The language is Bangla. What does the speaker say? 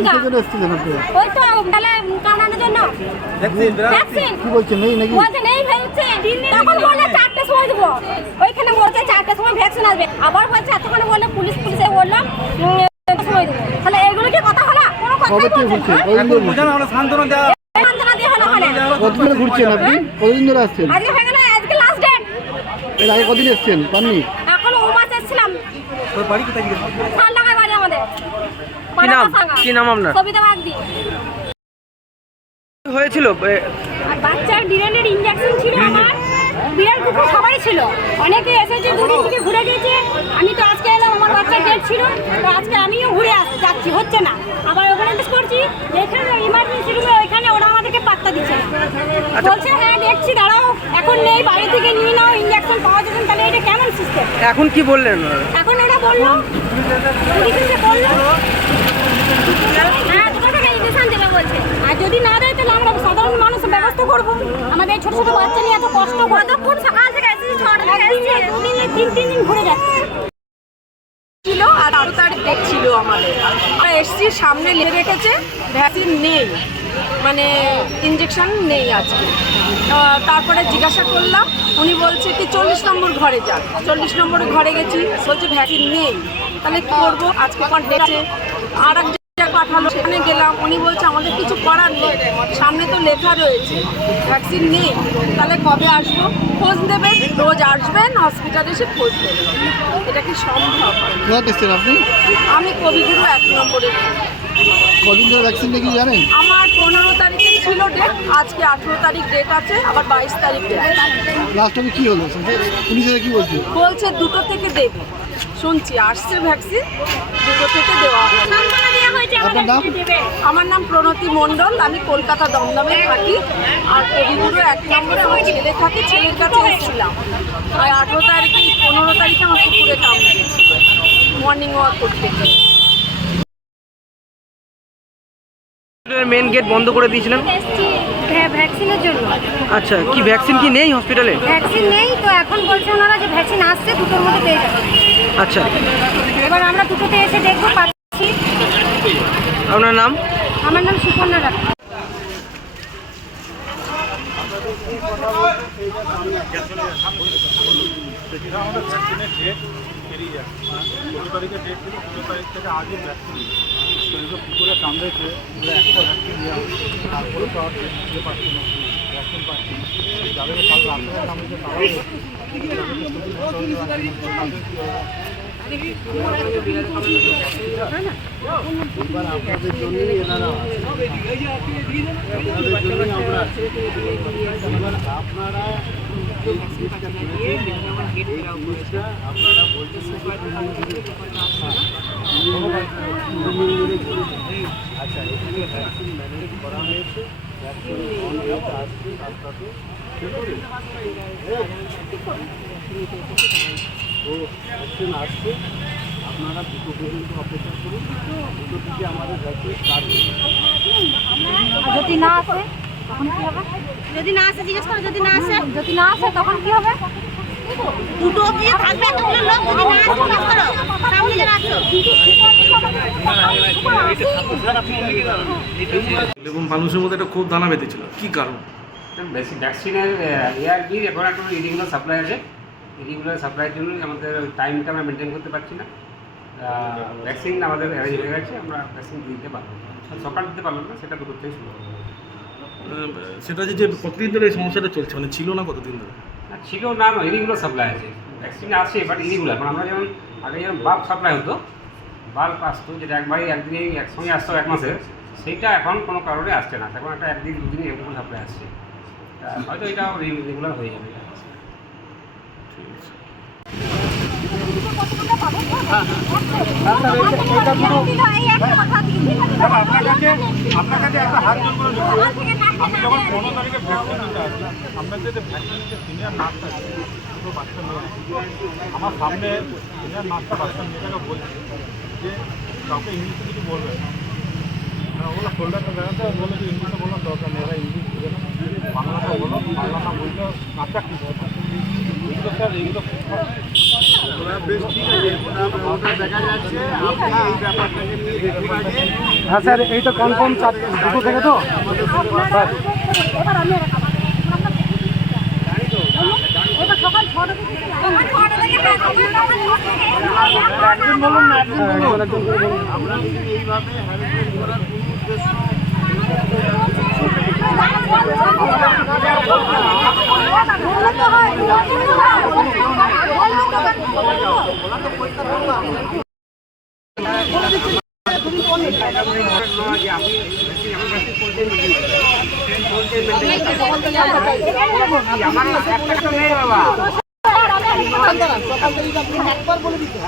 আশঙ্কা। ওই তো তাহলে কামানোর জন্য ভ্যাকসিন কি বলছে নেই নাকি? বলছে নেই ফেলছে। তখন বলে 4টার সময় দেবো। ওইখানে বলছে 4টার সময় ভ্যাকসিন আসবে। আবার বলছে এতক্ষণ বললে পুলিশে বললাম সময় দেবো। তাহলে এগুলো কি কথা হলো? কোনো কথাই বলছে না। এখন বোঝানো হলো সান্ত্বনা দেওয়া। সান্ত্বনা দিয়ে হলো ওখানে। কতদিন ধরে ঘুরছেন আপনি? কতদিন ধরে আসছেন? আজকে হয়ে গেল, আজকে লাস্ট ডেট। এর আগে কতদিন এসছেন? পাননি? এখন ও মাস এসেছিলাম। তোর বাড়ি কোথায় গিয়েছিস? ঠান্ডায় বাড়ি আমাদের। কি নাম আপনার? সবিতা বাগদি। হয়েছিল আর বাচ্চার বিড়ালের ইনজেকশন ছিল আমার। বিড়াল কুকুর সবাই ছিল। অনেকে এসেছে, দুদিন থেকে ঘুরে গিয়েছে। আমি তো আজকে এলাম, আমার বাচ্চার ডেট ছিল। তো আজকে আমিও ঘুরে যাচ্ছি, হচ্ছে না। আবার ওখানে টেস্ট করছি, যেখানে ইমার্জেন্সি রুমে ওইখানে ওরা আমাদেরকে পাত্তা দিচ্ছে না। বলছে হ্যাঁ দেখছি, দাঁড়াও, এখন নেই, বাড়ি থেকে নিয়ে নাও, ইনজেকশন পাওয়া যাবে। তাহলে এটা কেমন সিস্টেম? এখন কি বললেন? এখন ওরা বললো হ্যাঁ দুটো টাকা ইনজেকশন দেবে বলছে। আর যদি না দেয় তাহলে আমরা সাধারণ মানুষ ব্যবস্থা করবো। আমাদের ছোট ছোট বাচ্চা নিয়ে এত কষ্ট, কতক্ষণ সকাল থেকে এসেছি, 6টা থেকে এসেছি, দুদিনে তিন দিন ঘুরে যাচ্ছে ছিল। আর 18 তারিখ ডেট ছিল আমাদের। আমরা এসছি, সামনে লিখে রেখেছে ভ্যাকসিন নেই, মানে ইঞ্জেকশন নেই আজকে। তারপরে জিজ্ঞাসা করলাম, উনি বলছে কি 40 নম্বর ঘরে যান। 40 নম্বর ঘরে গেছি, বলছে ভ্যাকসিন নেই। তাহলে কী করবো? আজকে পর ডেটে আর এক জায়গায় পাঠালো, সেখানে গেলাম, উনি বলছে আমাদের কিছু করার নেই, সামনে তো লেখা রয়েছে ভ্যাকসিন নেই। তাহলে কবে আসবো? খোঁজ দেবেন, রোজ আসবেন হসপিটালে এসে খোঁজ দেবেন। এটা কি সম্ভব? আপনি? আমি কবিগুরু 1 নম্বরে। কদিন ধরে ভ্যাকসিন নাকি জানেন? আমার 15 তারিখে ছিল ডেট, আজকে 18 তারিখ ডেট আছে, আবার 22 তারিখ ডেট। লাস্ট টাইমে কি হলো? পুলিশেরা কি বলছে? বলছে 2টো থেকে দেবে, শুনছি আসছে ভ্যাকসিন, 2টো থেকে দেওয়া হবে। আপনার নাম? আমার নাম প্রণতি মণ্ডল, আমি কলকাতা দমদমে থাকি। আর কবিগুরু 1 নম্বরে আমার ছেলে থাকে, ছেলের কাছে এসেছিলাম। আর 18 তারিখে 15 তারিখে আমার কুকুরে কামড়ে গেছিল মর্নিং ওয়াক করতে গিয়ে। মেন গেট বন্ধ করে দিয়েছিলেন? হ্যাঁ ভ্যাকসিনের জন্য। আচ্ছা, কি ভ্যাকসিন কি নেই হসপিটালে? ভ্যাকসিন নেই তো, এখন বলছে ওনারা যে ভ্যাকসিন আসছে, দুটোর মধ্যে পেয়ে যাবে। আচ্ছা, এবার আমরা দুটোতে এসে দেখবো পাচ্ছি। আপনার নাম? আমার নাম সুপর্ণা রায়। আমাদের ভ্যাকসিনের ডেট পেরিয়ে যাচ্ছে। 15 তারিখের ডেট ছিল, 15 তারিখ থেকে আগে ভ্যাকসিন এইসব পুকুরে কামড়েছে, একটা ভ্যাকসিন দেওয়া হচ্ছে। তারপরে তো আর ইয়ে পাচ্ছি না, ভ্যাকসিন পাচ্ছি না। যাদেরকে কাল রাত্রে কামড়েছে তারাও এবার আপনাদের জন্যই এনারা আপনারা আপনারা বলছেন আচ্ছা, এখানে ভ্যাকসিন ম্যানেজ করা হয়েছে, ভ্যাকসিন আসছে আপনাকে তো ভ্যাকসিন আসছে। আপনারা 2টো পর্যন্ত অপেক্ষা করুন, 2টো থেকে আমাদের ভ্যাকসিন স্টার্ট হবে। যদি না আসে তখন কি হবে? যদি না আসে জিজ্ঞেস করো, যদি না আসে তখন কি হবে? দুটো দিয়ে থাকবে এতগুলো লোক, যদি না আসে জিজ্ঞেস করো, সামনে যারা আছো। এবং মানুষের মধ্যে একটা খুব দানা বেঁধেছিল, কি কারণ? বেশি ভ্যাকসিনের এআরবি এখন একটা ইরেগুলার সাপ্লাই আছে। ইরেগুলার সাপ্লাইয়ের জন্য আমাদের টাইমটা আমরা মেনটেন করতে পারছি না। ভ্যাকসিন আমাদের অ্যারেঞ্জ হয়ে গেছে, আমরা ভ্যাকসিন দিতে পারবো। সকাল দিতে পারলাম না, সেটা দুটোর থেকে শুরু হবে। সেটা যে কতদিন ধরে এই সমস্যাটা চলছে, মানে ছিল না কতদিন ধরে? ছিল না, ইরেগুলার সাপ্লাই আছে, ভ্যাকসিন আছে বাট ইরেগুলার। মানে আমরা যেমন আগে যেমন বাল্ব সাপ্লাই হতো, বাল্ব আসতো, যেটা একদিনে একসঙ্গে আসতো 1 মাসের, সেইটা এখন কোনো কারণে আসছে না। এখন একটা 1 দিন 2 দিন এরকম সাপ্লাই আসছে। হয়তো এটা রেগুলার হয়ে যাবে। আপনার কাছে একটা হাত জোর করে দেবো। আমি যখন 15 তারিখে ভ্যাকসিন নিতে আসলাম, আপনার যে ভ্যাকসিন যে সিনিয়র নার্স আছে, দুটো বাচ্চা মেয়ে আছে, আমার সামনে সিনিয়র নার্সটা বাচ্চা মেয়েটাকে বলছে যে কাউকে ইংলিশে কিছু বলবে না। ওগুলো শোল্ডারটা দেখাতে বলে যে ইংলিশে বললাম দরকার নেই, এরা ইংলিশ বুঝে না, বাংলাটা বলো, বাংলা না বলতে কাঁচা কী কথা। এগুলো স্যার, এগুলো বেশ ঠিক আছে। হ্যাঁ স্যার এই তো কনফার্ম 2 থেকে তো সকাল 6টা থেকে বলুন না একজন বলুন আমরা যদি এইভাবে হ্যারাসমেন্ট করার কোনো উদ্দেশ্য একবার বলে দিতে